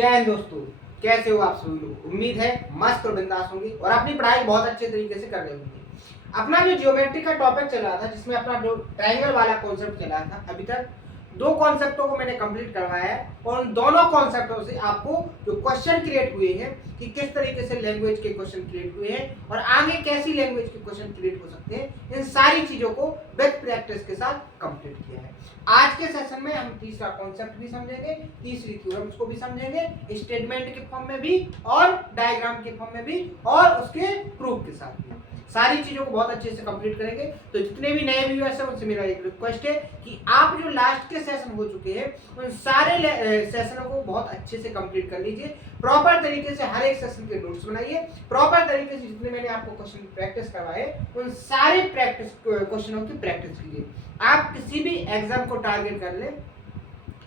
जय हिंद दोस्तों, कैसे हो आप सभी लोग। उम्मीद है मस्त और बिंदास होंगे और अपनी पढ़ाई बहुत अच्छे तरीके से कर रहे होंगे। अपना जो ज्योमेट्री का टॉपिक चल रहा था, जिसमें अपना जो ट्रायंगल वाला कॉन्सेप्ट चला था, अभी तक दो कॉन्सेप्टों को मैंने कंप्लीट करवाया है और उन दोनों कॉन्सेप्टों से आपको जो क्वेश्चन क्रिएट हुए हैं कि किस तरीके से लैंग्वेज के क्वेश्चन क्रिएट हुए हैं और आगे कैसी लैंग्वेज के क्वेश्चन क्रिएट हो सकते हैं, इन सारी चीजों को विद प्रैक्टिस के साथ कंप्लीट किया है। आज के सेशन में हम तीसरा कॉन्सेप्ट भी समझेंगे, तीसरी थ्योरम्स को भी समझेंगे, स्टेटमेंट के फॉर्म में भी और डायग्राम के फॉर्म में भी और उसके प्रूफ के साथ भी। सारी चीजों को बहुत अच्छे से कंप्लीट करेंगे। तो जितने भी नए व्यूअर्स हैं उनसे मेरा एक रिक्वेस्ट है कि आप जो लास्ट के सेशन हो चुके हैं उन सारे सेशनों को बहुत अच्छे से कंप्लीट कर लीजिए। प्रॉपर तरीके से हर एक सेशन के नोट्स बनाइए। प्रॉपर तरीके से जितने मैंने आपको क्वेश्चन प्रैक्टिस करवाए उन सारे प्रैक्टिस क्वेश्चनों की प्रैक्टिस कीजिए। आप किसी भी एग्जाम को टारगेट कर ले,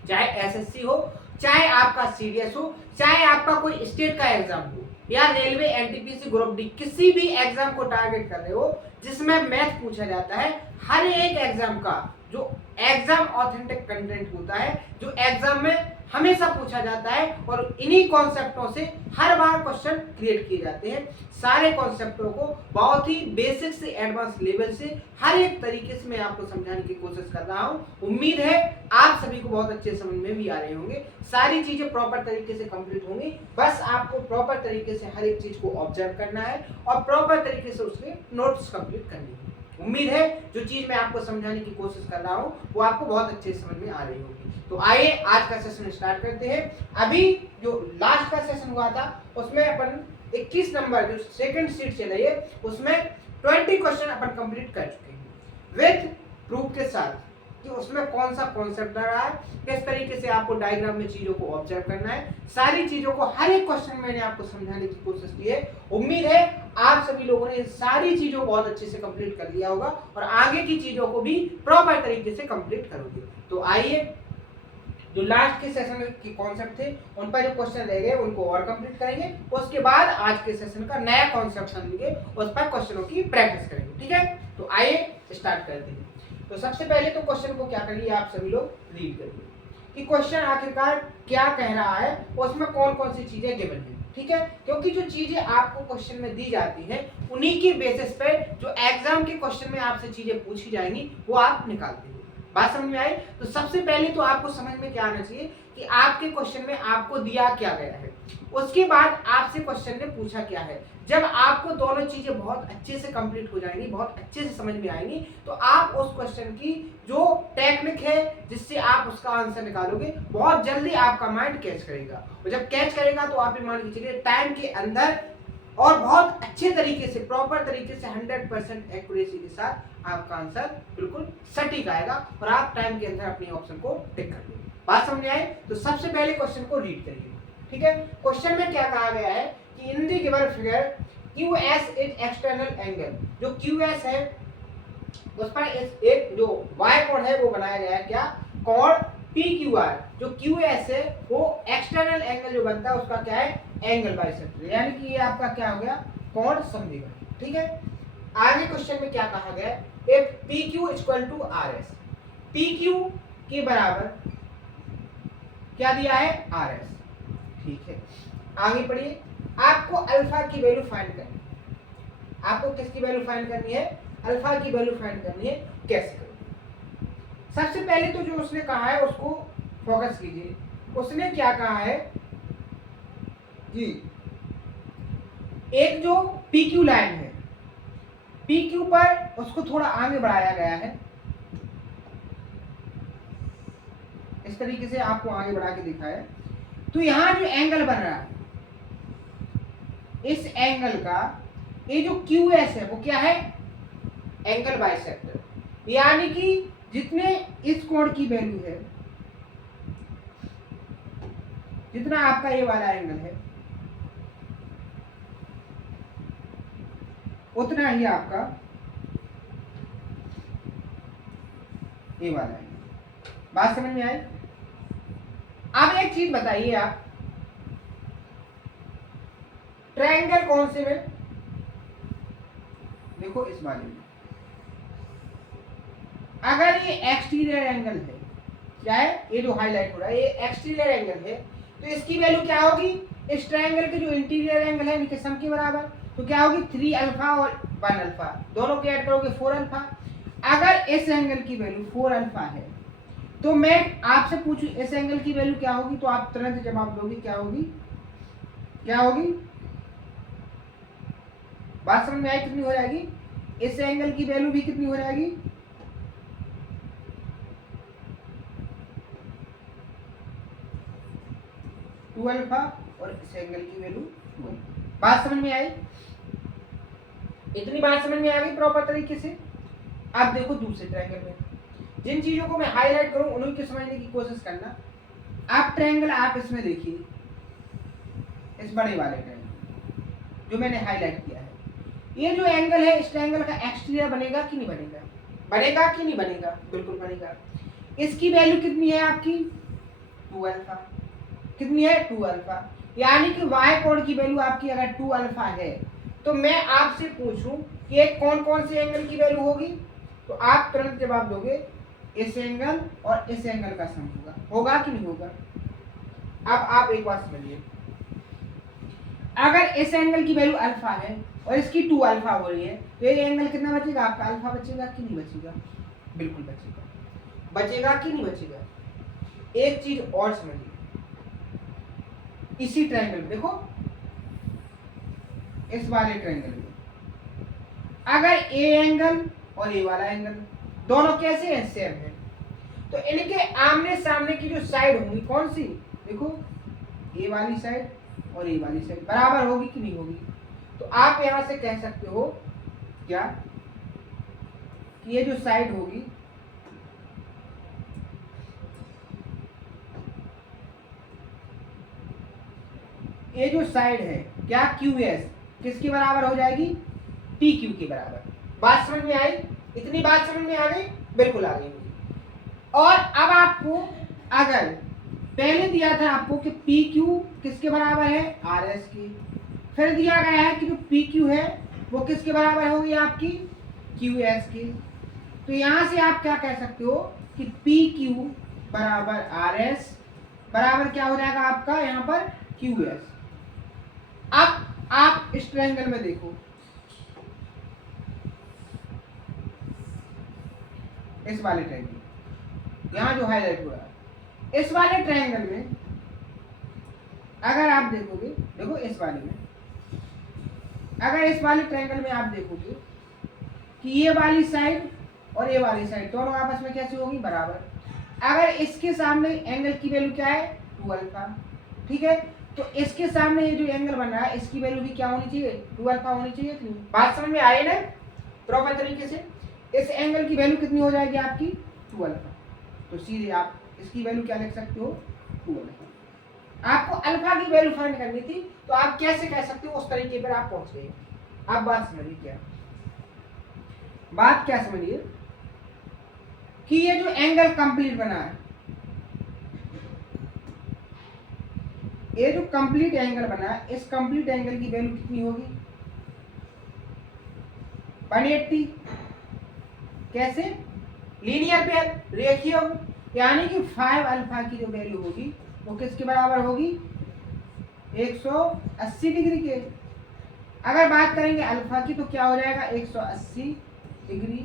चाहे एसएससी हो, चाहे आपका सीडीएस हो, चाहे आपका कोई स्टेट का एग्जाम हो या रेलवे एनटीपीसी ग्रुप डी, किसी भी एग्जाम को टारगेट कर रहे हो जिसमें मैथ पूछा जाता है, हर एक एग्जाम का जो एग्जाम ऑथेंटिक कंटेंट होता है, जो एग्जाम में हमेशा पूछा जाता है और इन्हीं कॉन्सेप्टों से हर बार क्वेश्चन क्रिएट किए जाते हैं। सारे कॉन्सेप्टों को बहुत ही बेसिक से एडवांस लेवल से हर एक तरीके से मैं आपको समझाने की कोशिश कर रहा हूं। उम्मीद है आप सभी को बहुत अच्छे समझ में भी आ रहे होंगे। सारी चीजें प्रॉपर तरीके से कंप्लीट होंगी, बस आपको प्रॉपर तरीके से हर एक चीज को ऑब्जर्व करना है और प्रॉपर तरीके से उसके नोट्स कंप्लीट करने हैं। उम्मीद है जो चीज मैं आपको समझाने की कोशिश कर रहा हूं वो आपको बहुत अच्छे से समझ में आ रही होगी। तो आइए आज का सेशन स्टार्ट करते हैं। अभी जो लास्ट का सेशन हुआ था उसमें अपन 21 नंबर जो सेकंड सीट चल रही है उसमें 20 क्वेश्चन अपन कंप्लीट कर चुके हैं विद प्रूफ के साथ कि उसमें कौन सा कॉन्सेप्ट आ रहा है, किस तरीके से आपको डायग्राम में चीजों को ऑब्जर्व करना है। सारी चीजों को हर एक क्वेश्चन मैंने आपको समझाने की कोशिश की है। उम्मीद है आप सभी लोगों ने सारी चीजों को बहुत अच्छे से कंप्लीट कर लिया होगा और आगे की चीजों को भी प्रॉपर तरीके से कंप्लीट करोगे। तो आइए जो लास्ट के सेशन के कॉन्सेप्ट थे उन पर जो क्वेश्चन रह गए उनको और कंप्लीट करेंगे, उसके बाद आज के सेशन का नया कॉन्सेप्ट समझेंगे, उस पर क्वेश्चनों की प्रैक्टिस करेंगे। ठीक है, तो आइए स्टार्ट करते हैं। तो सबसे पहले तो क्वेश्चन को क्या करिए, आप सभी लोग रीड करिए कि क्वेश्चन आखिरकार क्या कह रहा है, उसमें कौन कौन सी चीजें गिवन है। ठीक है, क्योंकि जो चीजें आपको क्वेश्चन में दी जाती हैं उन्हीं की बेसिस पे जो एग्जाम के क्वेश्चन में आपसे चीजें पूछी जाएंगी वो आप निकालते हैं। बात समझ में आई? तो सबसे पहले तो आपको समझ में क्या आना चाहिए कि आपके क्वेश्चन में आपको दिया क्या गया है, उसके बाद आपसे क्वेश्चन ने पूछा क्या है। जब आपको दोनों चीजें बहुत अच्छे से कंप्लीट हो जाएंगी, बहुत अच्छे से समझ में आएंगी, तो आप उस क्वेश्चन की जो टेक्निक है जिससे आप उसका आंसर निकालोगे बहुत जल्दी आपका माइंड कैच करेगा। और जब कैच करेगा तो आप ये मान के चलिए टाइम के अंदर और बहुत अच्छे तरीके से, प्रॉपर तरीके से 100% एक्यूरेसी के साथ आपका आंसर बिल्कुल सटीक आएगा और आप टाइम के अंदर अपने ऑप्शन को टिक कर देंगे। बात समझ आए? तो सबसे पहले क्वेश्चन को रीड करिए। ठीक है, क्वेश्चन में क्या कहा गया है कि in the given figure QS is external angle. जो QS है उस पर एक जो y कोण है वो बनाया गया है, क्या कोण PQR। जो QS है वो एक्सटर्नल एंगल जो बनता है उसका क्या है, एंगल बाइसेक्टर, यानी कि ये आपका क्या हो गया, कोण समद्विबाहु। ठीक है, आगे क्वेश्चन में क्या कहा गया है, if PQ equal to RS, PQ के बराबर क्या दिया है, RS। ठीक है, आगे पढ़िए। आपको अल्फा की वैल्यू फाइंड करनी है। आपको किसकी वैल्यू फाइंड करनी है, अल्फा की वैल्यू फाइंड करनी है। कैसे करोगे? सबसे पहले तो जो उसने कहा है उसको फोकस कीजिए। उसने क्या कहा है कि एक जो PQ लाइन है, PQ पर उसको थोड़ा आगे बढ़ाया गया है, इस तरीके से आपको आगे बढ़ा के दिखाया। तो यहां जो एंगल बन रहा है, इस एंगल का ये जो QS है वो क्या है, एंगल बाइसेक्टर। यानी कि जितने इस कोण की वैल्यू है, जितना आपका ये वाला एंगल है उतना ही आपका ये वाला एंगल। बात समझ में आई? अब एक चीज बताइए आप, ट्रायंगल कौन से में, देखो इस वाले में, अगर ये एक्सटीरियर एंगल है, क्या है, ये जो हाईलाइट हो रहा है ये एक्सटीरियर एंगल है, तो इसकी वैल्यू क्या होगी, इस ट्रायंगल के जो इंटीरियर एंगल है इनके सम के बराबर, तो क्या होगी 3 अल्फा और 1 अल्फा, दोनों के ऐड करोगे 4 अल्फा। अगर इस एंगल की वैल्यू 4 अल्फा है तो मैं आपसे पूछूं इस एंगल की वैल्यू क्या होगी, तो आप तुरंत जवाब दोगे क्या होगी, क्या होगी, बात समझ में आई, कितनी हो जाएगी, इस एंगल की वैल्यू भी कितनी हो जाएगी, 2 अल्फा, और इस एंगल की वैल्यू 2 अल्फा। बात समझ में आई, इतनी बात समझ में आ गई प्रॉपर तरीके से। अब देखो दूसरे ट्रायंगल में जिन चीजों को मैं हाईलाइट करूं उन्हीं को समझने की कोशिश करना। आप ट्रायंगल आप इसमें देखिए, इस बड़े वाले ट्रायंगल जो मैंने हाईलाइट किया है, ये जो एंगल है इस ट्रायंगल का एक्सटीरियर बनेगा कि नहीं बनेगा, बनेगा कि नहीं बनेगा, बिल्कुल बनेगा। इसकी वैल्यू कितनी है आपकी 2 अल्फा, कितनी है 2 अल्फा, यानी कि वाई कोण की वैल्यू आपकी अगर 2 अल्फा है तो मैं आपसे पूछूं कि एक कौन कौन से एंगल की वैल्यू होगी, तो आप तुरंत जवाब दोगे इस एंगल और इस एंगल का सम होगा, होगा कि नहीं होगा। अब आप एक बात समझिए, अगर इस एंगल की वैल्यू अल्फा है और इसकी 2 अल्फा हो रही है तो ये एंगल कितना बचेगा आपका, अल्फा बचेगा कि नहीं बचेगा, बिल्कुल बचेगा, बचेगा कि नहीं बचेगा। एक चीज और समझिए, इसी ट्रायंगल में देखो, इस वाले ट्रायंगल में अगर ए एंगल और ए वाला एंगल दोनों कैसे हैं, सेम है, तो इनके आमने सामने की जो साइड होगी कौन सी, देखो ए वाली साइड और ए वाली साइड बराबर होगी कि नहीं होगी। तो आप यहां से कह सकते हो क्या कि ये जो साइड होगी ये जो साइड है क्या QS किसके बराबर हो जाएगी, PQ के बराबर। बात समझ में आई, इतनी बात समझ में आ गई, बिल्कुल आ गई। और अब आपको अगर पहले दिया था आपको कि PQ किसके बराबर है, RS की, फिर दिया गया है कि जो PQ है वो किसके बराबर होगी आपकी QS की, तो यहां से आप क्या कह सकते हो कि PQ बराबर RS बराबर क्या हो जाएगा आपका यहाँ पर QS। अब आप इस ट्रायंगल में देखो, इस वाले ट्रायंगल यहां जो हाईलाइट हुआ है, इस वाले ट्रायंगल में अगर आप देखोगे, देखो इस वाले में अगर इस वाले ट्रायंगल में आप देखोगे कि ये वाली साइड और ये वाली साइड दोनों आपस में कैसी होगी, बराबर। अगर इसके सामने एंगल की वैल्यू क्या है 2 अल्फा, ठीक है, तो इसके सामने ये जो एंगल बन रहा है इसकी वैल्यू भी क्या होनी चाहिए, 2 अल्फा होनी चाहिए कि नहीं। बात समझ में आई ना प्रॉपर तरीके से। इस एंगल की वैल्यू कितनी हो जाएगी आपकी 2 अल्फा, तो सीधे आप इसकी वैल्यू क्या लिख सकते हो 2 अल्फा। आपको अल्फा की वैल्यू फाइंड करनी थी तो आप कैसे कह सकते हो, उस तरीके पर आप पहुंच गए। आप बात समझिए, क्या बात क्या समझिए कि ये जो एंगल कंप्लीट बना है, ये जो कंप्लीट एंगल बना है इस कंप्लीट एंगल की वैल्यू कितनी होगी 180। कैसे, लीनियर पेयर, रेखीय, यानी कि 5 अल्फा की जो वैल्यू होगी वो किसके बराबर होगी 180 डिग्री के। अगर बात करेंगे अल्फा की तो क्या हो जाएगा 180 डिग्री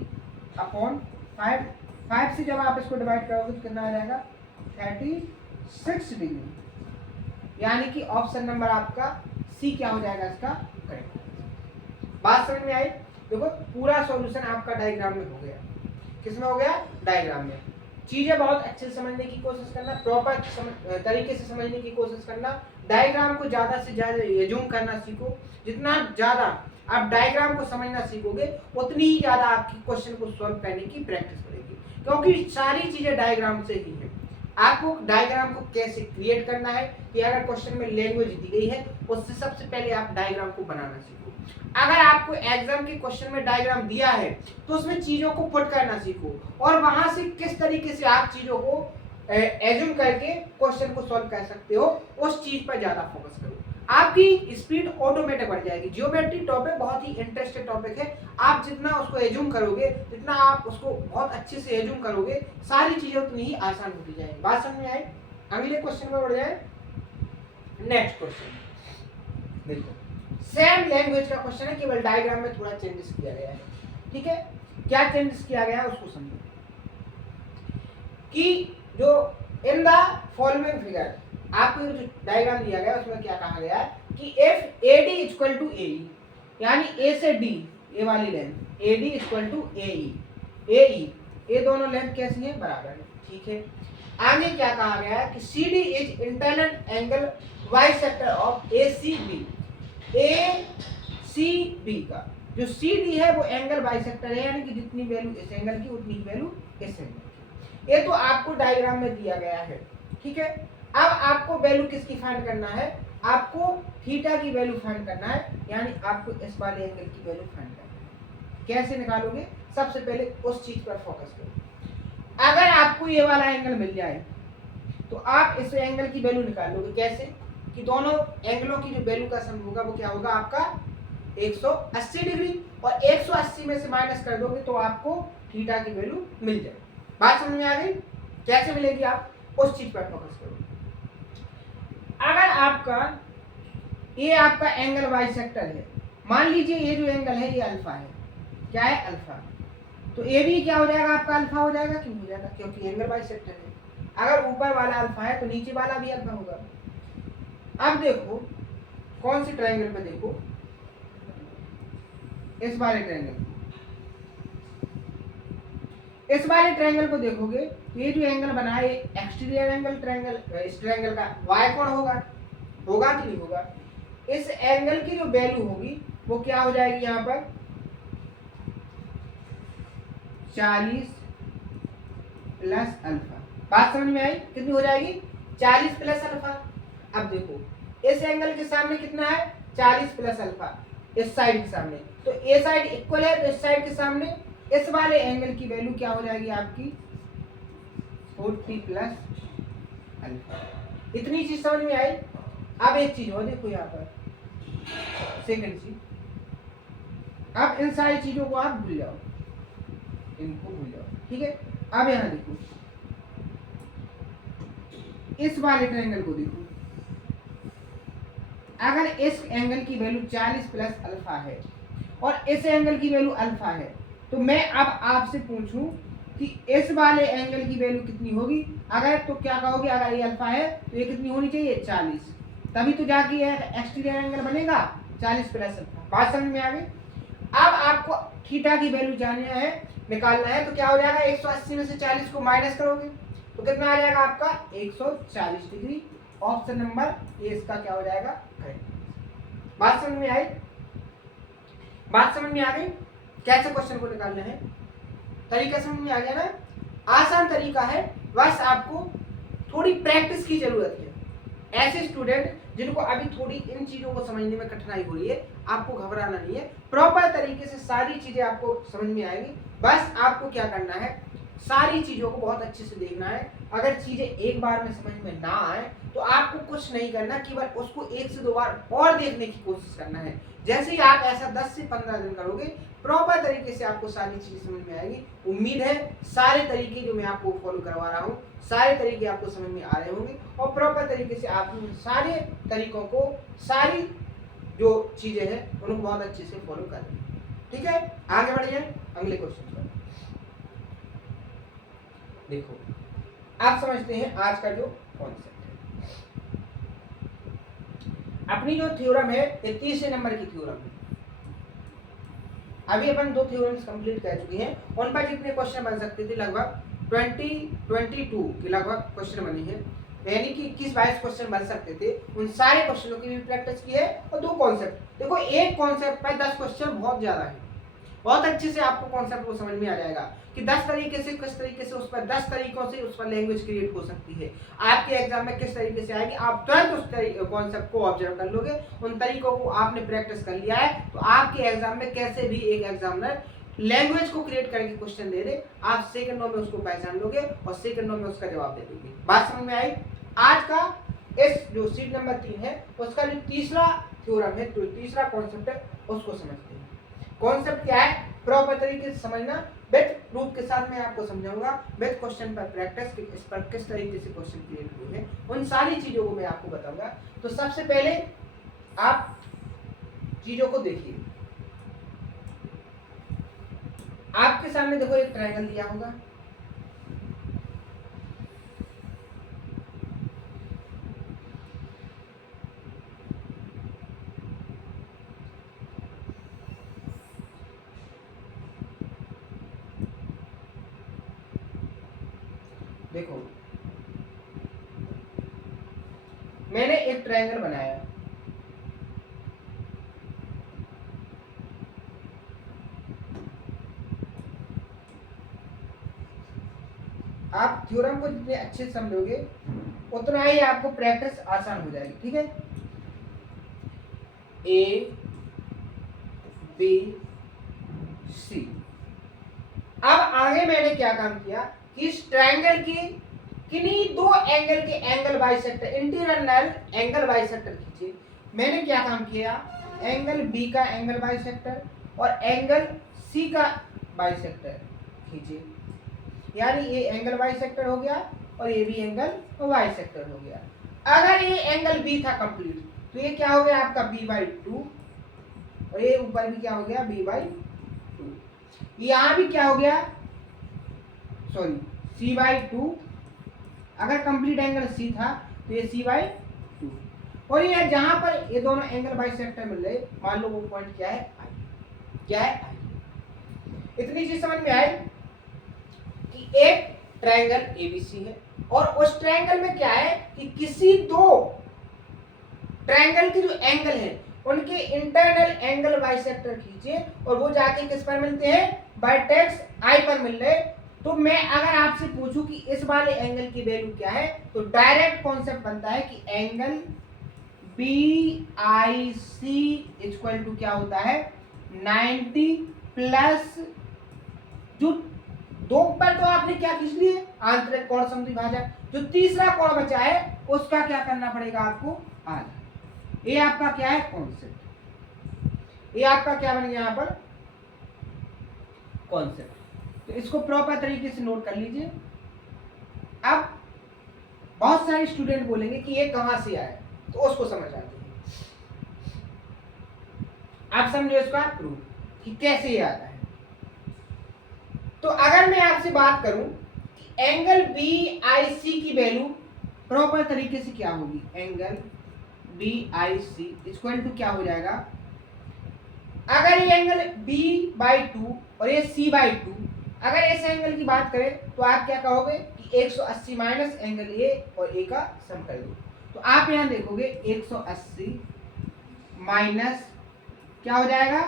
अपॉन 5, 5 से जब आप इसको डिवाइड करोगे तो कितना आ जाएगा 36 डिग्री, यानी कि ऑप्शन नंबर आपका सी क्या हो जाएगा इसका करेक्ट। बात समझ में आई। देखो पूरा सॉल्यूशन आपका डायग्राम में हो गया, किसमें हो गया, डायग्राम में। चीजें बहुत अच्छे से समझने की कोशिश करना, प्रॉपर तरीके से समझने की कोशिश करना, डायग्राम को ज्यादा से ज्यादा एज्यूम करना सीखो। जितना ज्यादा आप डायग्राम को समझना सीखोगे उतनी ही ज्यादा आपकी क्वेश्चन को सॉल्व करने की प्रैक्टिस बढ़ेगी, क्योंकि सारी चीजें डायग्राम से ही है। आपको डायग्राम को कैसे क्रिएट करना है, कि अगर क्वेश्चन में लैंग्वेज दी गई है उससे सबसे पहले आप डायग्राम को बनाना सीखो। अगर आपको एग्जाम के क्वेश्चन में डायग्राम दिया है तो उसमें चीजों को पुट करना सीखो, और वहां से किस तरीके से आप चीजों को एज्यूम करके क्वेश्चन को सॉल्व कर सकते हो, उस चीज पर ज्यादा फोकस करो। आपकी स्पीड ऑटोमेटिक बढ़ जाएगी। ज्योमेट्री टॉपिक बहुत ही इंटरेस्टिंग टॉपिक है, आप जितना उसको एज्यूम करोगे, जितना आप उसको बहुत अच्छे से एज्यूम करोगे, सारी चीजें उतनी ही आसान होती जाएंगी। बात समझ में आई। अगले क्वेश्चन में बढ़ जाए। नेक्स्ट क्वेश्चन देखो, सेम लैंग्वेज का क्वेश्चन है, केवल डायग्राम में थोड़ा चेंजेस किया गया है। ठीक है, क्या चेंजेस किया गया है उसको समझो कि जो इन द फॉलोइंग फिगर, आपको जो डायग्राम दिया गया है उसमें क्या कहा गया है कि if A D equal to A, यानी ए से डी, ए वाली length A D equal to A E, ये दोनों लेंथ कैसी है, बराबर है। ठीक है, आगे क्या कहा गया है कि C D is internal angle bisector of A C B, A C B का जो सी डी है वो एंगल बाई सेक्टर है, यानी कि जितनी वैल्यू इस एंगल की उतनी वैल्यू इस एंगल की। ये तो आपको डायग्राम में दिया गया है। ठीक है, अब आपको वैल्यू किसकी फाइंड करना है, आपको थीटा की वैल्यू फाइंड करना है, यानी आपको इस वाले एंगल की वैल्यू फाइंड करना है। कैसे निकालोगे, सबसे पहले उस चीज पर फोकस करो। अगर आपको ये वाला एंगल मिल जाए तो आप इस एंगल की वैल्यू निकाल लोगे। कैसे कि दोनों एंगलों की जो वैल्यू का सम होगा वो क्या होगा, आपका 180 डिग्री, और 180 में से माइनस कर दोगे तो आपको थीटा की वैल्यू मिल जाए। बात समझ में आ गई, कैसे मिलेगी, आप उस चीज पर फोकस करो। अगर ये आपका एंगल वाई सेक्टर है, मान लीजिए ये जो एंगल है ये अल्फा है, क्या है, अल्फा, तो ए भी क्या हो जाएगा, आपका अल्फा हो जाएगा। क्यों हो जाएगा, क्योंकि एंगल बाई सेक्टर है। अगर ऊपर वाला अल्फा है तो नीचे वाला भी अल्फा होगा। अब देखो कौन सी ट्रायंगल पे, देखो इस वाले ट्रायंगल, इस वाले ट्रायंगल को देखोगे तो ये जो एंगल बना है एक्सटीरियर एंगल ट्रायंगल, इस ट्रायंगल का वाई कोण होगा कि नहीं होगा। इस एंगल की जो वैल्यू होगी वो क्या हो जाएगी, यहाँ पर 40 प्लस अल्फा। बात समझ में आई, कितनी हो जाएगी, 40 प्लस अल्फा। अब देखो इस एंगल के सामने कितना है, 40 प्लस अल्फा, इस साइड के सामने, तो ए साइड इक्वल है, तो इस साइड के सामने इस वाले एंगल की वैल्यू क्या हो जाएगी आपकी 40 प्लस अल्फा। इतनी चीज समझ में आई। अब एक चीज और देखो, यहाँ पर सेकंड चीज, अब इन सारी चीजों को आप भूल जाओ, इनको भूल जाओ। ठीक है, अब यहाँ देखो इस वाले ट्रायंगल को देखो, अगर इस एंगल की वैल्यू 40 प्लस अल्फा है और इस एंगल की वैल्यू अल्फा है, तो मैं अब आपसे पूछूं कि इस वाले एंगल की वैल्यू कितनी होगी, अगर तो क्या कहोगे, अगर ये अल्फा है तो ये कितनी होनी चाहिए, 40, तभी तो जाके ये एक्सटीरियर एंगल बनेगा 40 प्लस अल्फा। बात समझ में आ गई। अब आपको थीटा की वैल्यू जानना है, निकालना है, तो क्या हो जाएगा, 180 में से 40 को माइनस करोगे तो कितना आ जाएगा आपका 140 डिग्री। ऑप्शन नंबर ए इसका क्या हो जाएगा, करेक्ट। बात समझ में आई, बात समझ में आ गई, कैसे क्वेश्चन को निकालना है, तरीका समझ में आ गया ना। आसान तरीका है, बस आपको थोड़ी प्रैक्टिस की जरूरत है। ऐसे स्टूडेंट जिनको अभी थोड़ी इन चीजों को समझने में कठिनाई हो रही है, आपको घबराना नहीं है, प्रॉपर तरीके से सारी चीजें आपको समझ में आएगी। बस आपको क्या करना है, सारी चीजों को बहुत अच्छे से देखना है। अगर चीजें एक बार में समझ में ना आए तो आपको कुछ नहीं करना, केवल उसको 1 से 2 बार और देखने की कोशिश करना है। जैसे ही आप ऐसा 10 से 15 दिन करोगे, प्रॉपर तरीके से आपको सारी चीजें समझ में आएगी। उम्मीद है सारे तरीके जो मैं आपको फॉलो करवा रहा हूँ, सारे तरीके आपको समझ में आ रहे होंगे और प्रॉपर तरीके से आप सारे तरीकों को, सारी जो चीजें हैं उनको बहुत अच्छे से फॉलो करें। ठीक है, आगे बढ़िए अगले क्वेश्चन पर। देखो आप समझते हैं आज का जो कॉन्सेप्ट है, अपनी जो थ्योरम है ये 30 नंबर की थ्योरम है। अभी अपन 2 थ्योरम्स कंप्लीट कर चुके हैं, उन पर जितने क्वेश्चन बन सकते थे लगभग 22 के लगभग क्वेश्चन बने हैं, यानी कि 21-22 क्वेश्चन बन सकते थे। उन सारे क्वेश्चनों की भी प्रैक्टिस की है और 2 कॉन्सेप्ट, देखो एक कॉन्सेप्ट पर 10 क्वेश्चन बहुत ज्यादा है, बहुत अच्छे से आपको कॉन्सेप्ट को समझ में आ जाएगा कि 10 तरीके से, किस तरीके से उस पर 10 तरीकों से उस पर लैंग्वेज क्रिएट हो सकती है। आपके एग्जाम में किस तरीके से आएगी, आप तुरंत उस कॉन्सेप्ट को ऑब्जर्व कर लोगे। उन तरीकों को आपने प्रैक्टिस कर लिया है तो आपके एग्जाम में कैसे भी एक एग्जामिनर लैंग्वेज को क्रिएट करके क्वेश्चन दे दे, आप सेकंडों में उसको पहचान लोगे और सेकंडों में उसका जवाब दे दोगे। बात समझ में आई। आज का इस जो सीट नंबर 3 है उसका जो तीसरा थ्योरम है, जो तीसरा कॉन्सेप्ट है उसको समझते हैं। कॉन्सेप्ट क्या है, प्रॉपर तरीके से समझना। विद प्रूफ के साथ मैं आपको समझाऊंगा, विद क्वेश्चन पर प्रैक्टिस, इस पर किस तरीके से क्वेश्चन क्रिएट हुए हैं, उन सारी चीजों को मैं आपको बताऊंगा। तो सबसे पहले आप चीजों को देखिए। आपके सामने देखो एक ट्रायंगल दिया होगा, देखो मैंने एक ट्रायंगल बनाया, आप थ्योरम को जितने अच्छे से समझोगे उतना ही आपको प्रैक्टिस आसान हो जाएगी। ठीक है, ए बी सी। अब आगे मैंने क्या काम किया कि इस ट्रायंगल की किन्हीं दो एंगल के angle bisector, internal angle bisector खींचे। मैंने क्या काम किया, एंगल बी का एंगल बाइसेक्टर और एंगल सी का बाइसेक्टर खींचे, यानी ये एंगल बाइसेक्टर हो गया और ये भी एंगल बाइसेक्टर हो गया। अगर ये एंगल बी था कंप्लीट तो ये क्या हो गया आपका b/2 और ये ऊपर भी क्या हो गया b/2। यहां भी क्या हो गया, सॉरी c/2। अगर कंप्लीट एंगल सी था तो ये c/2 और ये जहां पर ये दोनों एंगल बाइसेक्टर मिल रहे, मान लो वो पॉइंट क्या है आई, क्या है आई। इतनी चीज समझ में आई कि एक ट्रायंगल एबीसी है और उस ट्रायंगल में क्या है कि किसी दो ट्रायंगल के जो एंगल है उनके इंटरनल एंगल बाइसेक्टर खींचे और वो जाके किस पर मिलते हैं, वर्टेक्स आई पर मिल रहे। तो मैं अगर आपसे पूछूं कि इस वाले एंगल की वैल्यू क्या है तो डायरेक्ट कॉन्सेप्ट बनता है कि एंगल BIC इक्वल टू क्या होता है 90 प्लस जो दो पर तो आपने क्या खींच लिए आंतरिक कोण समद्विभाजक, जो तीसरा कोण बचा है उसका क्या करना पड़ेगा आपको आधा। ये आपका क्या है कॉन्सेप्ट, ये आपका क्या बन गया यहाँ पर कॉन्सेप्ट। तो इसको प्रॉपर तरीके से नोट कर लीजिए। अब बहुत सारे स्टूडेंट बोलेंगे कि ये कहां से आया, तो उसको समझ आते हैं। आप समझो इसका प्रूफ कि कैसे ये आता है। तो अगर मैं आपसे बात करूं कि एंगल BIC की वैल्यू प्रॉपर तरीके से क्या होगी, एंगल BIC इक्वल टू क्या हो जाएगा, अगर ये एंगल B/2 और ये C/2, अगर इस एंगल की बात करें तो आप क्या कहोगे कि 180 माइनस एंगल ए और ए का सम कर दो। तो आप यहां देखोगे 180 माइनस क्या हो जाएगा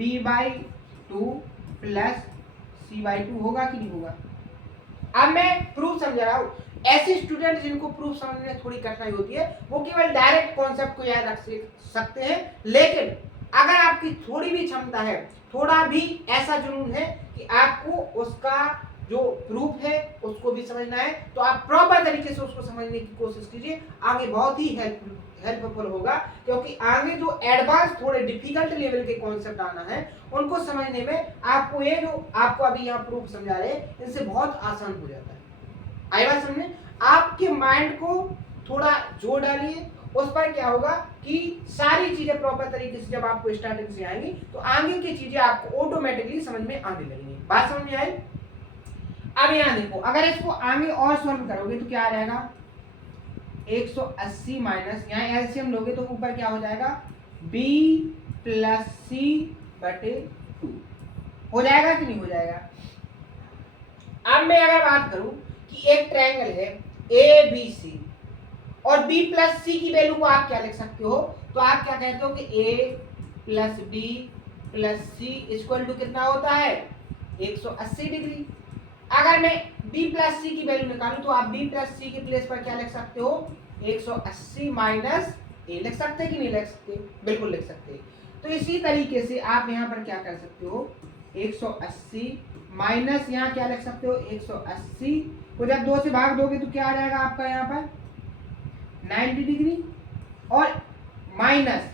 B/2 प्लस C/2 होगा कि नहीं होगा। अब मैं प्रूफ समझा रहा हूं, ऐसे स्टूडेंट जिनको प्रूफ समझने में थोड़ी कठिनाई होती है वो केवल डायरेक्ट कॉन्सेप्ट को याद रख सकते हैं, लेकिन अगर आपकी थोड़ी भी क्षमता है, थोड़ा भी ऐसा जुनून है कि आपको उसका जो प्रूफ है उसको भी समझना है, तो आप प्रॉपर तरीके से उसको समझने की कोशिश कीजिए। आगे बहुत ही हेल्पफुल होगा, क्योंकि आगे जो एडवांस थोड़े डिफिकल्ट लेवल के कॉन्सेप्ट आना है उनको समझने में आपको ये जो आपको अभी यहाँ प्रूफ समझा रहे हैं इनसे बहुत आसान हो जाता है। आई बात समझे, आपके माइंड को थोड़ा जोर डालिए, उस पर क्या होगा कि सारी चीजें प्रॉपर तरीके से जब आपको स्टार्टिंग से आएंगी तो आगे की चीजें आपको ऑटोमेटिकली समझ में आने लगेंगी। बात समझ में आई। अब यहाँ देखो, अगर इसको आगे और सॉल्व करोगे तो क्या आ जाएगा 180 माइनस, यहाँ एलसीएम लोगे तो ऊपर क्या हो जाएगा B प्लस C/2 हो जाएगा कि नहीं हो जाएगा। अब मैं अगर बात करूं कि एक ट्रायंगल है ABC और B प्लस C की वैल्यू को आप क्या लिख सकते हो, तो आप क्या कहते हो कि A plus B plus C equal to कितना होता है 180 डिग्री। अगर मैं B प्लस C की वैल्यू निकालूं तो आप B प्लस C के प्लेस पर क्या लिख सकते हो 180 माइनस A लिख सकते हैं कि नहीं लिख सकते, बिल्कुल लिख सकते हैं। तो इसी तरीके से आप यहाँ पर क्या कर सकते हो 180 माइनस यहाँ क्या लिख सकते हो 180 को जब 2 से भाग दोगे तो क्या आ जाएगा आपका यहाँ पर 90 डिग्री, और माइनस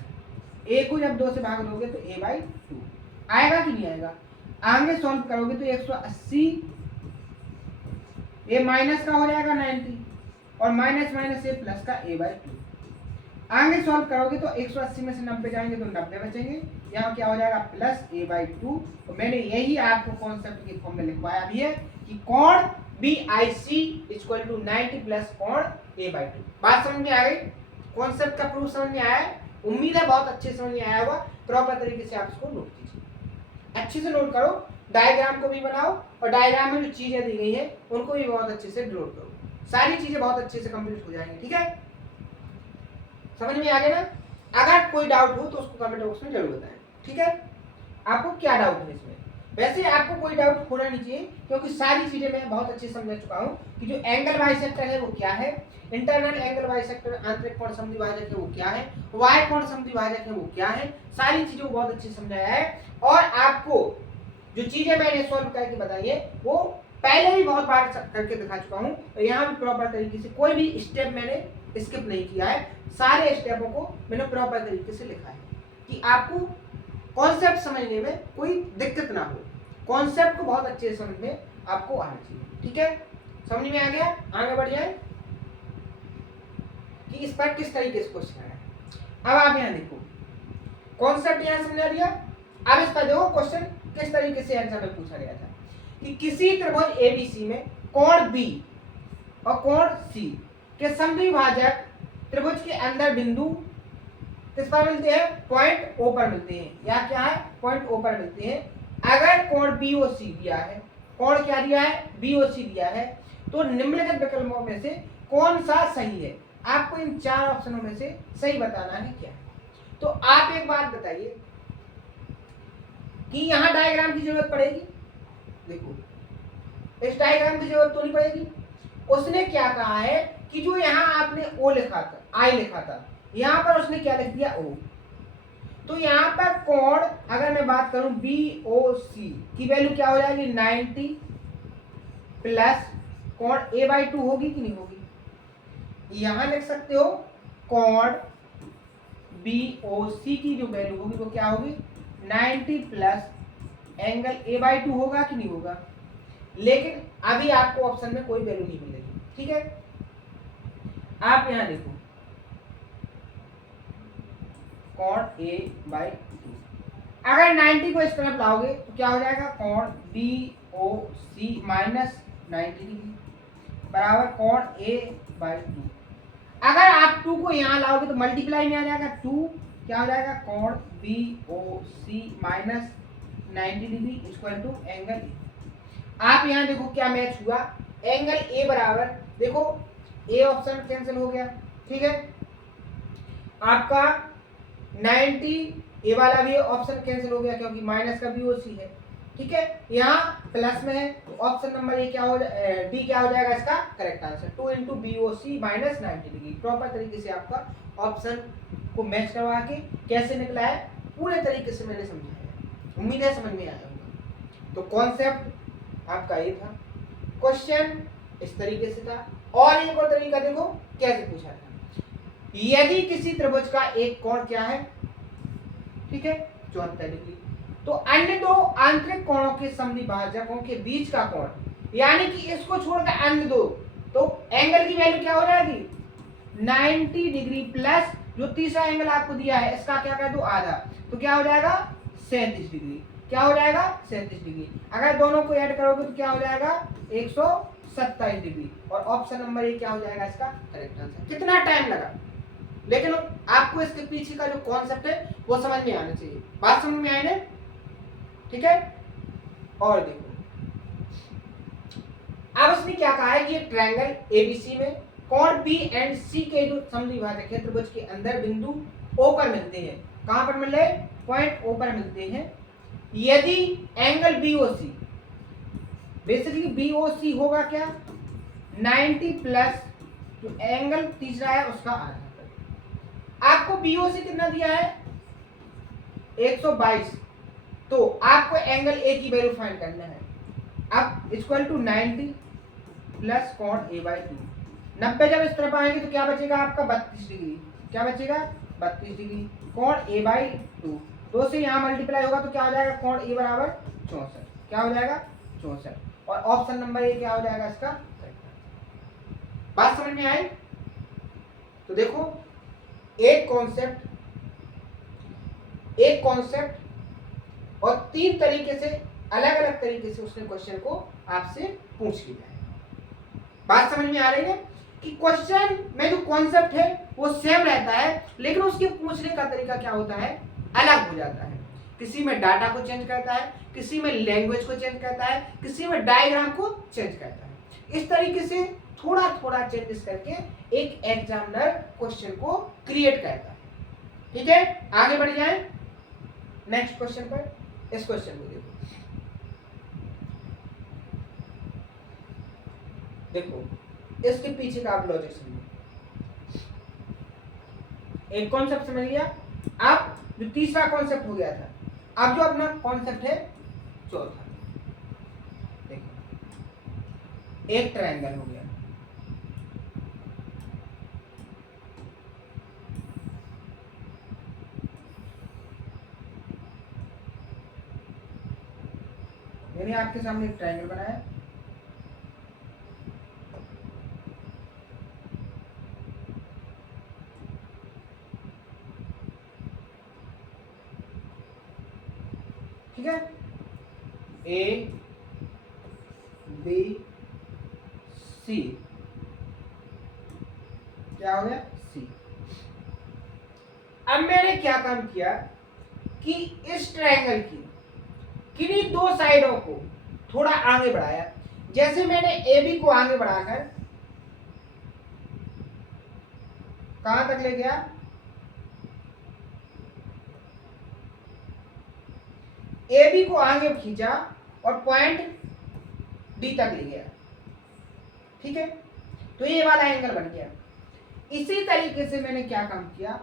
A को जब 2 से भाग दोगे तो A/2 आएगा कि नहीं आएगा। आगे सॉल्व करोगे तो 180, ये माइनस का हो जाएगा 90 और माइनस माइनस ये प्लस का a/2। आगे सॉल्व करोगे तो 180 में से 90 जाएंगे तो 90 बचेंगे, यहाँ क्या हो जाएगा प्लस a/2। तो मैंने यही आपको कॉन्सेप्ट की फॉर्म में लिखवाया भी है कि कोण BIC इक्वल टू 90 प्लस कोण a/2। बात समझ में आ गई? कॉन्सेप्ट का प्रूफ समझ में आया है? उम्मीद है बहुत अच्छे समझ में आया होगा। प्रॉपर तरीके से आप इसको नोट कीजिए, अच्छे से नोट करो, डायग्राम को भी बनाओ और डायग्राम में जो चीजें दी गई है उनको भी बहुत अच्छे से ड्रॉ करो, सारी चीजें बहुत अच्छे से कंप्लीट हो जाएंगी। ठीक है, समझ में आ गया ना? अगर कोई डाउट हो तो उसको कमेंट बॉक्स में जरूर बताएं। ठीक है, आपको क्या डाउट है इसमें? वैसे आपको कोई डाउट होना नहीं चाहिए क्योंकि सारी चीजें मैं बहुत अच्छे से समझा चुका हूँ कि जो एंगल बाइसेक्टर है वो क्या है, इंटरनल एंगल बाइसेक्टर आंतरिक कोण समद्विभाजक है वो क्या है, वाय कोण समद्विभाजक है वो क्या है, सारी चीजों को बहुत अच्छे से समझाया है। और आपको जो चीजें मैंने सॉल्व करके बताई है वो पहले भी बहुत बार करके दिखा चुका हूँ, तो यहाँ भी प्रॉपर तरीके से कोई भी स्टेप मैंने स्किप नहीं किया है, सारे स्टेपों को मैंने प्रॉपर तरीके से लिखा है कि आपको कॉन्सेप्ट समझने में कोई दिक्कत ना हो, कॉन्सेप्ट को बहुत अच्छे से समझ में आपको आना चाहिए। ठीक है, समझ में आ गया? आगे बढ़ जाए कि इस पर किस तरीके से क्वेश्चन आया। अब आप यहाँ देखो, कॉन्सेप्ट यहाँ समझा दिया, अब इस पर देखो क्वेश्चन किस तरीके से आंसर में पूछा गया था कि किसी त्रिभुज ABC में कोण B और कोण C के समद्विभाजक त्रिभुज के अंदर बिंदु किस पर मिलते हैं? पॉइंट O पर मिलते हैं, या क्या है? पॉइंट O पर मिलते हैं। अगर कोण BOC दिया है, कोण क्या दिया है? BOC दिया है, तो निम्नलिखित विकल्पों में से कौन सा सही है? आपको इन चार ऑप्शनों में से सही बताना है क्या है। तो आप एक बात बताइए कि यहाँ डायग्राम की जरूरत पड़ेगी? देखो, इस डायग्राम की जरूरत तो नहीं पड़ेगी। उसने क्या कहा है कि जो यहाँ आपने O लिखा था, I लिखा था, यहाँ पर उसने क्या लिख दिया? O। तो यहाँ पर कोण अगर मैं बात करूं BOC की वैल्यू क्या हो जाएगी? 90 प्लस कोण a/2 होगी कि नहीं होगी? यहाँ लिख सकते हो कोण BOC की जो वैल्यू होगी वो क्या होगी? 90 प्लस एंगल a/2 होगा कि नहीं होगा? लेकिन अभी आपको ऑप्शन में कोई वैल्यू नहीं मिलेगी। ठीक है, आप यहाँ देखो कोण a/2, अगर 90 को इस तरफ लाओगे तो क्या हो जाएगा? कोण BOC माइनस 90 डिग्री बराबर कोण a/2। अगर आप 2 को यहाँ लाओगे तो मल्टीप्लाई में आ जाएगा 2, क्या हो जाएगा? कोण BOC minus 90 degree equal to angle A। आप यहाँ देखो क्या मैच हुआ? एंगल A बराबर, देखो A ऑप्शन कैंसिल हो गया। ठीक है, आपका 90 A वाला भी ऑप्शन कैंसिल हो गया क्योंकि माइनस का BOC है। ठीक है, यहाँ प्लस में है तो ऑप्शन नंबर ए क्या हो डी क्या हो जाएगा इसका correct answer? 2 into BOC minus 90 degree. Proper तरीके से आपका ऑप्शन को मैच करवा के कैसे निकला है पूरे तरीके से मैंने समझाया है, उम्मीद है समझ में आया होगा। तो कॉन्सेप्ट आपका ये था, क्वेश्चन इस तरीके से था। और एक और तरीका देखो कैसे पूछा था, यदि किसी त्रिभुज का एक कोण क्या है? ठीक है, 74 डिग्री, तो अन्य दो आंतरिक कोणों के समद्विभाजकों के बीच का कोण, यानी कि इसको छोड़कर अन्य दो, तो एंगल की वैल्यू क्या हो जाएगी? 90 डिग्री प्लस जो तीसरा एंगल आपको दिया है इसका क्या कर दो? आधा, तो क्या हो जाएगा? 37 डिग्री। क्या हो जाएगा? 37 डिग्री। अगर दोनों को ऐड करोगे तो क्या हो जाएगा? 127 डिग्री। और ऑप्शन नंबर ए क्या हो जाएगा इसका करेक्ट आंसर। कितना टाइम लगा, लेकिन आपको इसके पीछे का जो कॉन्सेप्ट है वो समझ में आना चाहिए। बात समझ में आई ना? ठीक है, और देखो अब उसने क्या कहा है कि ट्रायंगल ABC में कोण B एंड C के जो समद्विभाजक है त्रिभुज के अंदर बिंदु O पर मिलते हैं। कहां पर मिल रहे? पॉइंट O पर मिलते हैं। यदि एंगल BOC, बेसिकली BOC होगा क्या? 90 प्लस जो एंगल तीसरा है उसका आधा। आपको BOC कितना दिया है? 122, तो आपको एंगल A की वैल्यू फाइंड करना है। अब इक्वल टू 90 प्लस कोण a/2, 90 जब इस तरफ आएंगे तो क्या बचेगा आपका? 32 डिग्री। क्या बचेगा? 32 डिग्री। कोण a/2 2 से यहाँ मल्टीप्लाई होगा तो क्या हो जाएगा? कोण A बराबर 64। क्या हो जाएगा 64, और ऑप्शन नंबर ए क्या हो जाएगा इसका। बात समझ में आई। तो देखो एक कॉन्सेप्ट और 3 तरीके से अलग अलग तरीके से उसने क्वेश्चन को आपसे पूछ लिया है। बात समझ में आ रही है कि क्वेश्चन में जो कॉन्सेप्ट है वो सेम रहता है, लेकिन उसके पूछने का तरीका क्या होता है, अलग हो जाता है। किसी में डाटा को चेंज करता है, किसी में लैंग्वेज को चेंज करता है, किसी में डायग्राम को चेंज करता है। इस तरीके से थोड़ा थोड़ा चेंजेस करके एक एग्जामिनर क्वेश्चन को क्रिएट करता है। ठीक है, आगे बढ़ जाए नेक्स्ट क्वेश्चन पर। इस क्वेश्चन को देखो इसके पीछे का आप लॉजिक समझो। एक कॉन्सेप्ट समझ लिया, अब जो तीसरा कॉन्सेप्ट हो गया था, अब जो अपना कॉन्सेप्ट है चौथा। देखो एक ट्रायंगल हो गया, मैंने आपके सामने एक ट्रायंगल बनाया, ठीक है, ए बी सी, क्या हो गया सी। अब मैंने क्या काम किया कि इस ट्रायंगल की किन्हीं 2 साइडों को थोड़ा आगे बढ़ाया। जैसे मैंने ए बी को आगे बढ़ाकर कहां तक ले गया, ए बी को आगे खींचा और पॉइंट डी तक ले गया। ठीक है, तो ये वाला एंगल बन गया। इसी तरीके से मैंने क्या काम किया,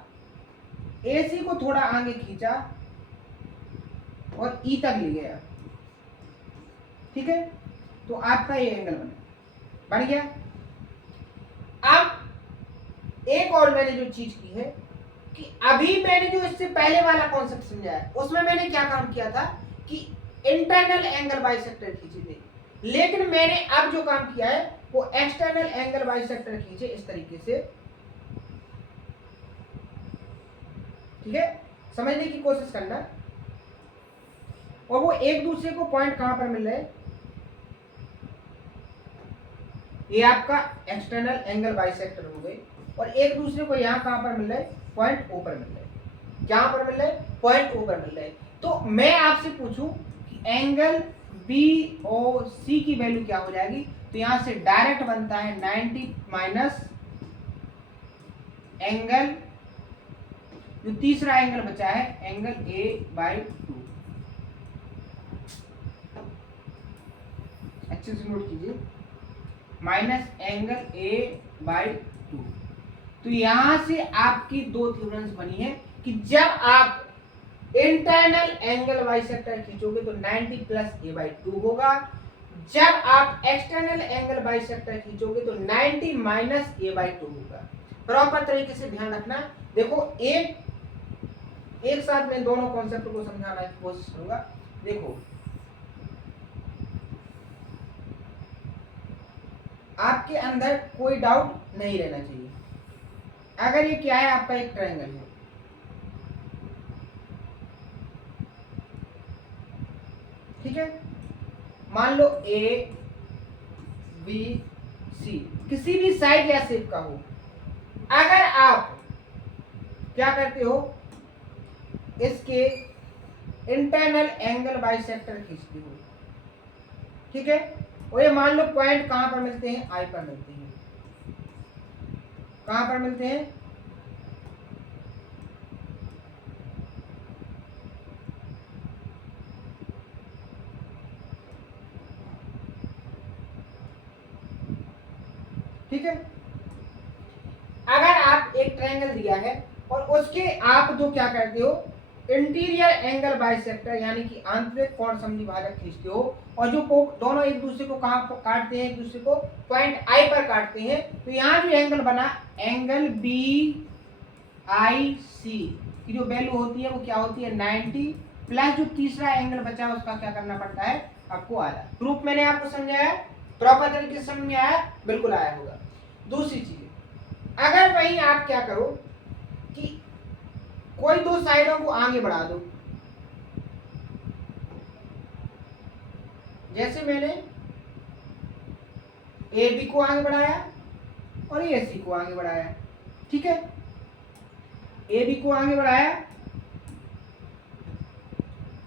ए सी को थोड़ा आगे खींचा और ई तक ले गया। ठीक है, तो आपका ये एंगल बन गया। अब एक और मैंने जो चीज की है कि अभी मैंने जो इससे पहले वाला कॉन्सेप्ट समझाया उसमें मैंने क्या काम किया था कि इंटरनल एंगल बाइसेक्टर खींचे थे, लेकिन मैंने अब जो काम किया है वो एक्सटर्नल एंगल बाइसेक्टर खींचे इस तरीके से। ठीक है, समझने की कोशिश करना। और वो एक दूसरे को पॉइंट कहां पर मिल रहे हैं, ये आपका एक्सटर्नल एंगल बाइसेक्टर हो गए, और एक दूसरे को यहां कहां पर मिल रहे हैं, पॉइंट ओ पर मिल रहे हैं। कहां पर मिल रहे हैं, पॉइंट ओ पर मिल रहे हैं। तो मैं आपसे पूछूं कि एंगल बी ओ सी की वैल्यू क्या हो जाएगी, तो यहां से डायरेक्ट बनता है 90 माइनस एंगल, जो तीसरा एंगल बचा है एंगल ए बाई 2। अच्छे से नोट कीजिए, माइनस एंगल ए बाई 2। तो यहां से आपकी 2 थ्योरम्स बनी है कि जब आप इंटरनल एंगल बाइसेक्टर खींचोगे तो 90 प्लस ए बाई 2 होगा, जब आप एक्सटर्नल एंगल बाइसेक्टर खींचोगे तो 90 माइनस ए बाई 2 होगा। प्रॉपर तरीके से ध्यान रखना। देखो एक साथ में दोनों कॉन्सेप्ट को समझाने की कोशिश करूंगा। देखो आपके अंदर कोई डाउट नहीं रहना चाहिए। अगर ये क्या है, आपका एक ट्रायंगल है, ठीक है, मान लो ए बी सी किसी भी साइड या शेप का हो। अगर आप क्या करते हो, इसके इंटरनल एंगल बाइसेक्टर खींचते हो। ठीक है, और ये मान लो पॉइंट कहां पर मिलते हैं, आई पर मिलते हैं। कहां पर मिलते हैं, ठीक है। अगर आप एक ट्रायंगल दिया है और उसके आप जो क्या करते हो, इंटीरियर एंगल बाइसेक्टर यानी कि आंतरिक कोण समद्विभाजक खींचते हो, और जो दोनों एक दूसरे को कहां काटते हैं, एक दूसरे को पॉइंट आई पर काटते हैं, तो यहां जो एंगल बना एंगल बी आई सी की जो वैल्यू होती है वो क्या होती है 90 प्लस जो तीसरा एंगल बचा उसका क्या करना पड़ता है, आपको आया। प्रूफ मैंने आपको समझाया, प्रॉपर तरीके से समझ में आया, बिल्कुल आया होगा। दूसरी चीज, अगर वहीं आप क्या करो कि कोई दो साइडों को आगे बढ़ा दो, जैसे मैंने ए बी को आगे बढ़ाया और ए सी को आगे बढ़ाया, ठीक है, ए बी को आगे बढ़ाया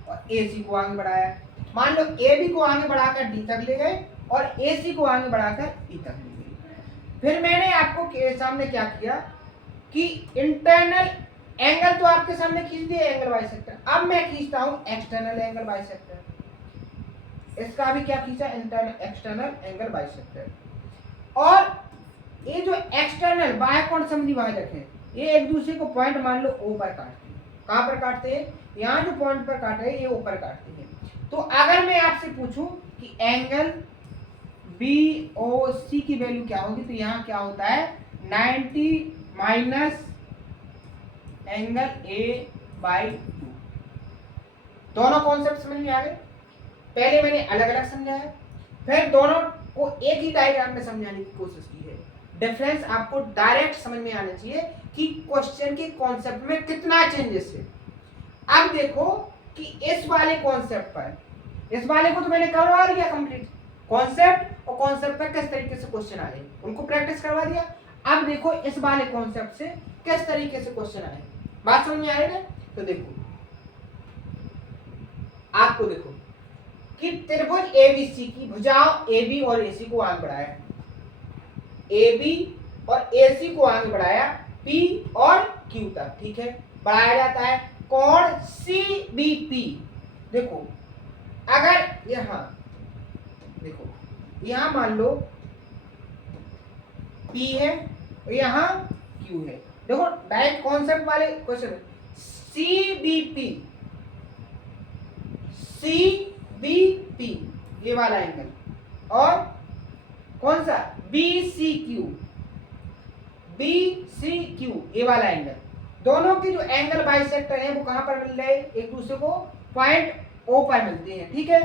और ए सी को आगे बढ़ाया। मान लो ए बी को आगे बढ़ाकर डी तक ले गए और ए सी को आगे बढ़ाकर ई तक ले गए। फिर मैंने आपको सामने क्या किया कि इंटरनल एंगल तो आपके सामने खींच दिए एंगल बाइसेक्टर, अब मैं खींचता हूं एक्सटर्नल एंगल बाइसेक्टर। इसका भी क्या खींचा, एक्सटर्नल एंगल बाइसेक्टर। और ये जो एक्सटर्नल बाह्य कोण समद्विभाजक है, ये एक दूसरे को पॉइंट मान लो ओ पर काटते हैं। कहां पर काटते हैं, यहाँ जो पॉइंट पर काट रहे हैं ये ऊपर काटते हैं। तो अगर मैं आपसे पूछूं कि एंगल BOC की वैल्यू क्या होगी, तो यहाँ क्या होता है 90 माइनस एंगल A/2। दोनों कॉन्सेप्ट समझ में आ गए। पहले मैंने अलग अलग समझाया, फिर दोनों को एक ही डायग्राम में समझाने की कोशिश की है। डिफरेंस आपको डायरेक्ट समझ में आना चाहिए कि क्वेश्चन के कॉन्सेप्ट में कितना चेंजेस है। अब देखो कि इस वाले कॉन्सेप्ट पर, इस वाले को तो मैंने करवा दिया कंप्लीट, कॉन्सेप्ट और कॉन्सेप्ट पर किस तरीके से क्वेश्चन आए उनको प्रैक्टिस करवा दिया। अब देखो इस वाले कॉन्सेप्ट से किस तरीके से क्वेश्चन आए, बात समझ में आ रही है। तो देखो आपको देखो कि त्रिभुज ABC की भुजाओं AB और AC को आगे बढ़ाया, AB और AC को आगे बढ़ाया P और Q तक, ठीक है, बढ़ाया जाता है। कोण CBP, देखो अगर यहां देखो, यहां मान लो P है और यहां Q है। देखो डायरेक्ट कॉन्सेप्ट वाले क्वेश्चन, CBP ये वाला एंगल, और कौन सा BCQ ये वाला एंगल, दोनों की जो एंगल बाइसेक्टर है वो कहां पर मिल रहे हैं, एक दूसरे को पॉइंट O पर मिलते हैं, ठीक है।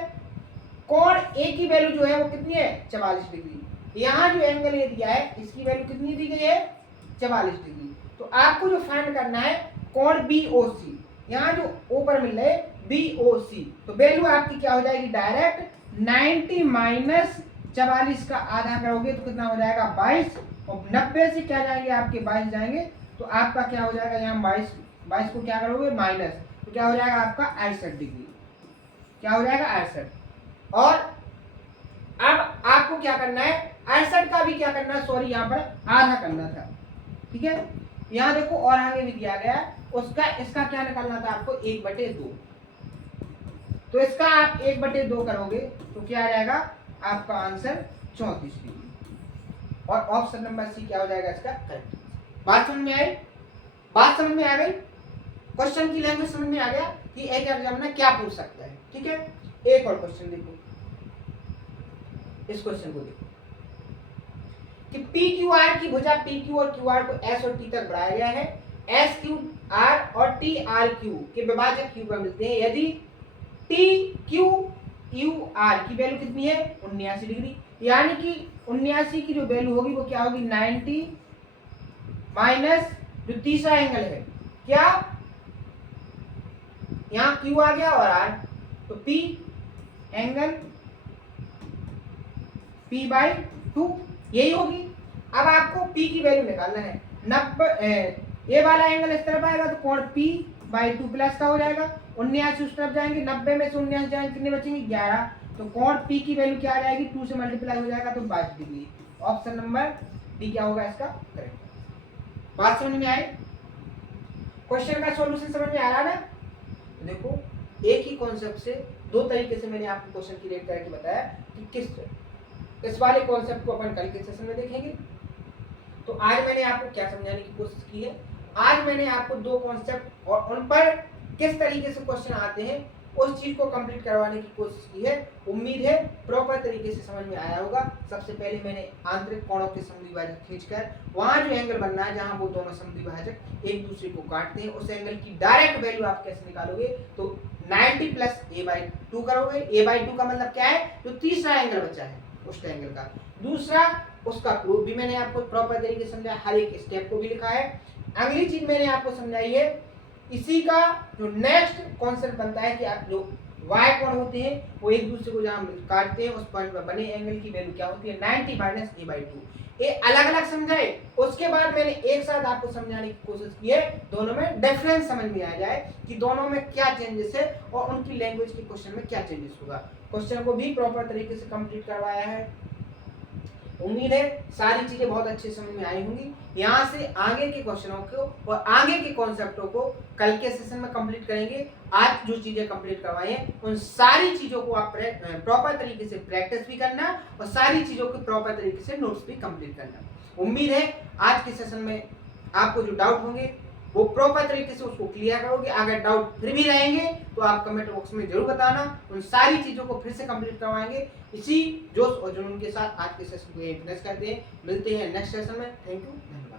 कोण A की वैल्यू जो है वो कितनी है 44 डिग्री। यहाँ जो एंगल ये दिया है इसकी वैल्यू कितनी दी गई है 44 डिग्री। तो आपको जो फाइंड करना है कोण BOC, यहाँ जो O पर मिल रहे BOC, तो वैल्यू आपकी क्या हो जाएगी डायरेक्ट 90 माइनस 44 का आधा करोगे तो कितना हो जाएगा 22, और 90 से क्या जाएंगे आपके 22 जाएंगे, तो आपका क्या हो जाएगा यहाँ 22 को क्या करोगे माइनस, तो क्या हो जाएगा आपका 68 डिग्री, क्या हो जाएगा 68। और अब आपको क्या करना है 68 का भी क्या करना है, सॉरी यहाँ पर आधा करना था, ठीक है। यहाँ देखो और आगे भी दिया गया उसका, इसका क्या निकालना था आपको 1/2, तो इसका आप 1/2 करोगे तो क्या आ जाएगा आपका आंसर 34 डिग्री, और ऑप्शन नंबर सी क्या हो जाएगा इसका करेक्ट। बात समझ में आई, बात समझ में आ गई, क्वेश्चन की लैंग्वेज समझ में आ गया कि एक एग्जामिनर क्या पूछ सकता है, ठीक है। एक और क्वेश्चन देखो, इस क्वेश्चन को देखो कि PQR की भुजा PQ और QR को S और T तक बढ़ाया गया है, SQR और TRQ के विभाजक Q पर मिलते हैं यदि TQUR की वैल्यू कितनी है 79 डिग्री, यानी कि 79 की जो वैल्यू होगी वो क्या होगी 90 माइनस जो तीसरा एंगल है क्या, यहाँ Q आ गया और R, तो P एंगल P/2 यही होगी। अब आपको P की वैल्यू निकालना है 90, ये वाला एंगल इस तरफ आएगा तो कोण P/2 प्लस का हो जाएगा, 79 उस तरफ जाएंगे, 90 में से 79 जाएंगे कितने बचेंगे 11, तो कोण P की वैल्यू क्या आ जाएगी 2 से मल्टीप्लाई हो जाएगा तो 22 डिग्री। ऑप्शन नंबर डी क्या होगा इसका करेक्ट। बात समझ में आई, क्वेश्चन का सॉल्यूशन समझ में आ रहा है ना। देखो एक ही कॉन्सेप्ट से दो तरीके से मैंने आपको क्वेश्चन क्रिएट करके बताया कि किस, इस वाले कॉन्सेप्ट को अपन कल के सेशन में देखेंगे। तो आज मैंने आपको क्या समझाने की कोशिश की है, आज मैंने आपको दो कॉन्सेप्ट और उन पर किस तरीके से क्वेश्चन आते हैं उस चीज को कंप्लीट करवाने की कोशिश की है। उम्मीद है प्रॉपर तरीके से समझ में आया होगा। सबसे पहले मैंने आंतरिक कोणों के समद्विभाजक खींचकर वहां जो एंगल बनना है जहां वो दोनों समद्विभाजक एक दूसरे को काटते हैं उस एंगल की डायरेक्ट वैल्यू आप कैसे निकालोगे, तो 90 प्लस a/2 करोगे। a/2 का मतलब क्या है, जो तीसरा एंगल बचा है उस ट्रायंगल का। दूसरा, उसका प्रूफ भी मैंने आपको प्रॉपर तरीके से समझाया, हर एक स्टेप को भी लिखा है। अगली चीज मैंने आपको समझाई है, इसी का जो नेक्स्ट कॉन्सेप्ट बनता है कि आप जो y कोण होते हैं वो एक दूसरे को जहां काटते हैं उस पॉइंट पर बने एंगल की वैल्यू क्या होती है, 90 माइनस a/2। ये अलग अलग समझाए, उसके बाद मैंने एक साथ आपको समझाने की कोशिश की है, दोनों में डिफरेंस समझ में आ जाए कि दोनों में क्या चेंजेस है और उनकी लैंग्वेज के क्वेश्चन में क्या चेंजेस होगा। क्वेश्चन को भी प्रॉपर तरीके से कंप्लीट करवाया है। उम्मीद है सारी चीजें बहुत अच्छे समझ में आई होंगी। यहाँ से आगे के क्वेश्चनों को और आगे के कॉन्सेप्टों को कल के सेशन में कंप्लीट करेंगे। आज जो चीजें कंप्लीट करवाई हैं उन सारी चीजों को आप प्रॉपर तरीके से प्रैक्टिस भी करना और सारी चीजों को प्रॉपर तरीके से नोट्स भी कंप्लीट करना। उम्मीद है आज के सेशन में आपको जो डाउट होंगे वो प्रॉपर तरीके से उसको क्लियर करोगे। अगर डाउट फिर भी रहेंगे तो आप कमेंट बॉक्स में जरूर बताना, उन सारी चीजों को फिर से कंप्लीट करवाएंगे। इसी जोश और जुनून के साथ आज के सेशन को यहीं फिनिश करते हैं। मिलते हैं नेक्स्ट सेशन में। Thank you.